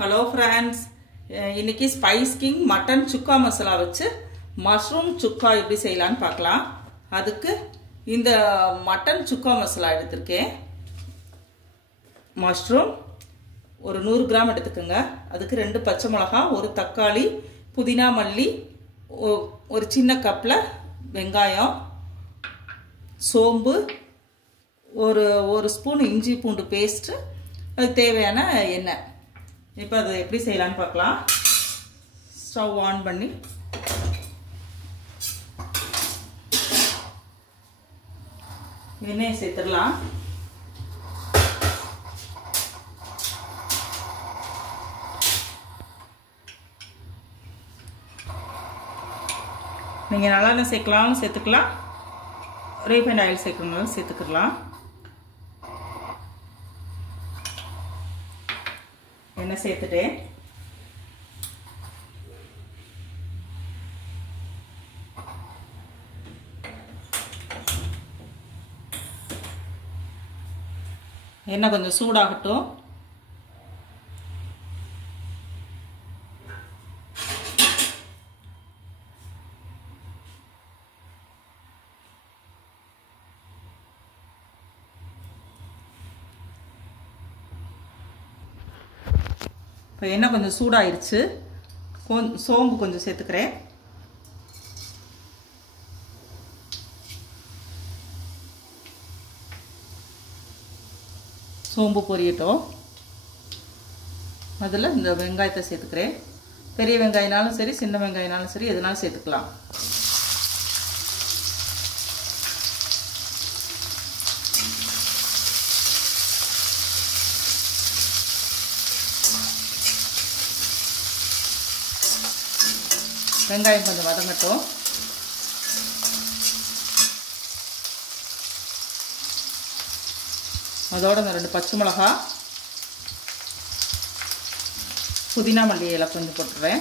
Hello friends, இன்னைக்கு spice king mutton சுக்கா மசாலா வச்சு mushroom சுக்கா எப்படி செய்யலான்னு பார்க்கலாம். அதுக்கு இந்த மட்டன் சுக்கா மசாலா எடுத்திருக்கேன். மஷ்ரூம் ஒரு 100 கிராம் எடுத்துக்கோங்க. அதுக்கு 2 பச்சை மிளகா, ஒரு தக்காளி, புதினா, மல்லி, ஒரு சின்ன கப்பில் வெங்காயம், சோம்பு, ஒரு ஸ்பூன் இஞ்சி பூண்டு பேஸ்ட்டு, அதுக்கு தேவையான எண்ணெய். இப்போ அதை எப்படி செய்யலான்னு பார்க்கலாம். ஸ்டவ் ஆன் பண்ணி எண்ணெயை சேர்த்துடலாம். நீங்கள் நல்லெண்ணெய் சேர்க்கலாம்னு சேர்த்துக்கலாம், ரீஃபைண்ட் ஆயில் சேர்க்கணும்னாலும் சேர்த்துக்கலாம். எண்ணெய் சேர்த்துட்டேன். எண்ணெய் கொஞ்சம் சூடாகட்டும். இப்போ எண்ணெய் கொஞ்சம் சூடாயிருச்சு. சோம்பு கொஞ்சம் சேர்த்துக்கிறேன். சோம்பு பொரியட்டும். அதில் இந்த வெங்காயத்தை சேர்த்துக்கிறேன். பெரிய வெங்காயனாலும் சரி, சின்ன வெங்காயனாலும் சரி, எதுனாலும் சேர்த்துக்கலாம். வெங்காயம் கொஞ்சம் வதங்கட்டும். அதோட இந்த 2 பச்சை மிளகா, புதினா, மல்லி இலை கொஞ்சம் போட்டுறேன்.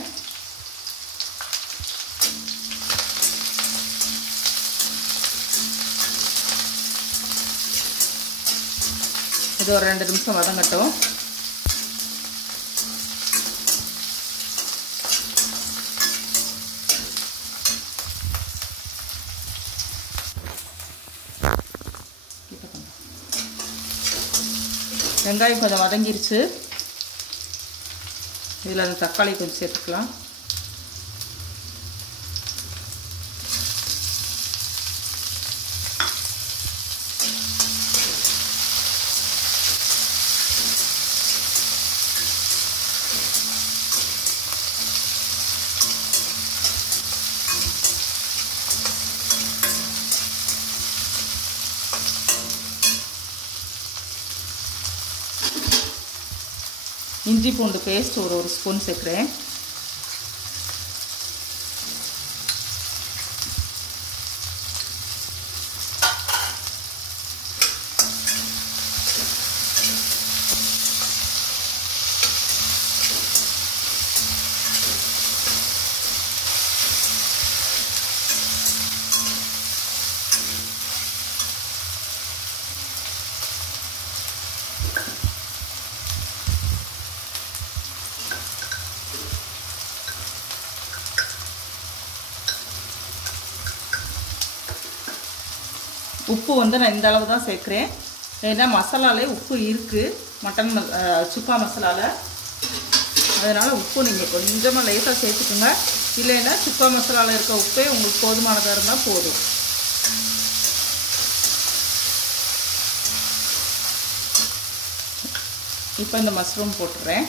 இது ஒரு 2 நிமிஷம் வதங்கட்டும். வெங்காயம் கொஞ்சம் வதங்கிருச்சு. இதில் அந்த தக்காளி கொஞ்சம் சேர்த்துக்கலாம். இஞ்சி பூண்டு பேஸ்ட் ஒரு ஸ்பூன் சேர்க்குறேன். உப்பு நான் இந்த அளவு தான் சேர்க்குறேன். ஏன்னா மசாலாலே உப்பு இருக்குது, மட்டன் சுக்கா மசாலாவில். அதனால் உப்பு நீங்கள் கொஞ்சமாக லேசாக சேர்த்துக்குங்க. இல்லைன்னா சுக்கா மசாலாவில் இருக்க உப்பே உங்களுக்கு போதுமானதாக இருந்தால் போதும். இப்போ இந்த மஷ்ரூம் போட்டுறேன்.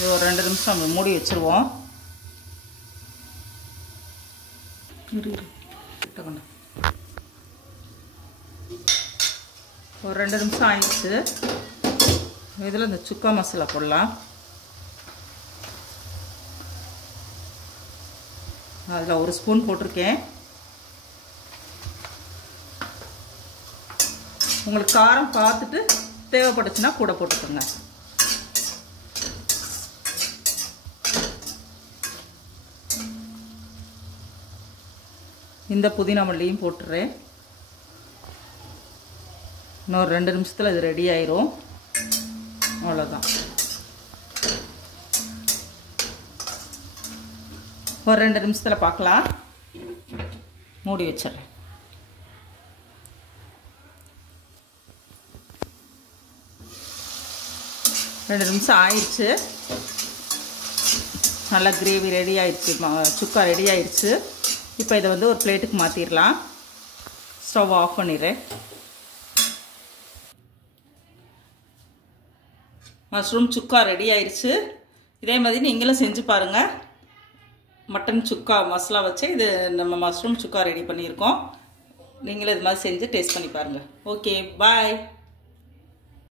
இது ஒரு 2 நிமிஷம் நம்ம மூடி வச்சுருவோம். ஒரு 2 நிமிஷம் ஆயிடுச்சு. இதில் இந்த சுக்கா மசாலா போடலாம். அதில் 1 ஸ்பூன் போட்டிருக்கேன். உங்களுக்கு காரம் பார்த்துட்டு தேவைப்பட்டுச்சுன்னா கூட போட்டுக்கோங்க. இந்த புதினா மல்லியும் போட்டுறேன். இன்னொரு 2 நிமிஷத்தில் இது ரெடி ஆயிரும். அவ்வளோதான். ஒரு 2 நிமிஷத்தில் பார்க்கலாம். மூடி வச்சிடறேன். ரெண்டு நிமிஷம் ஆயிடுச்சு. நல்லா கிரேவி ரெடி ஆயிடுச்சு, சுக்கா ரெடி ஆயிடுச்சு. இப்போ இதை வந்து ஒரு பிளேட்டுக்கு மாற்றிடலாம். ஸ்டவ் ஆஃப் பண்ணிடுறேன். மஷ்ரூம் சுக்கா ரெடி ஆயிடுச்சு. இதே மாதிரி நீங்களும் செஞ்சு பாருங்கள். மட்டன் சுக்கா மசாலா வச்சு இது நம்ம மஷ்ரூம் சுக்கா ரெடி பண்ணியிருக்கோம். நீங்களும் இது மாதிரி செஞ்சு டேஸ்ட் பண்ணி பாருங்கள். ஓகே, பாய்.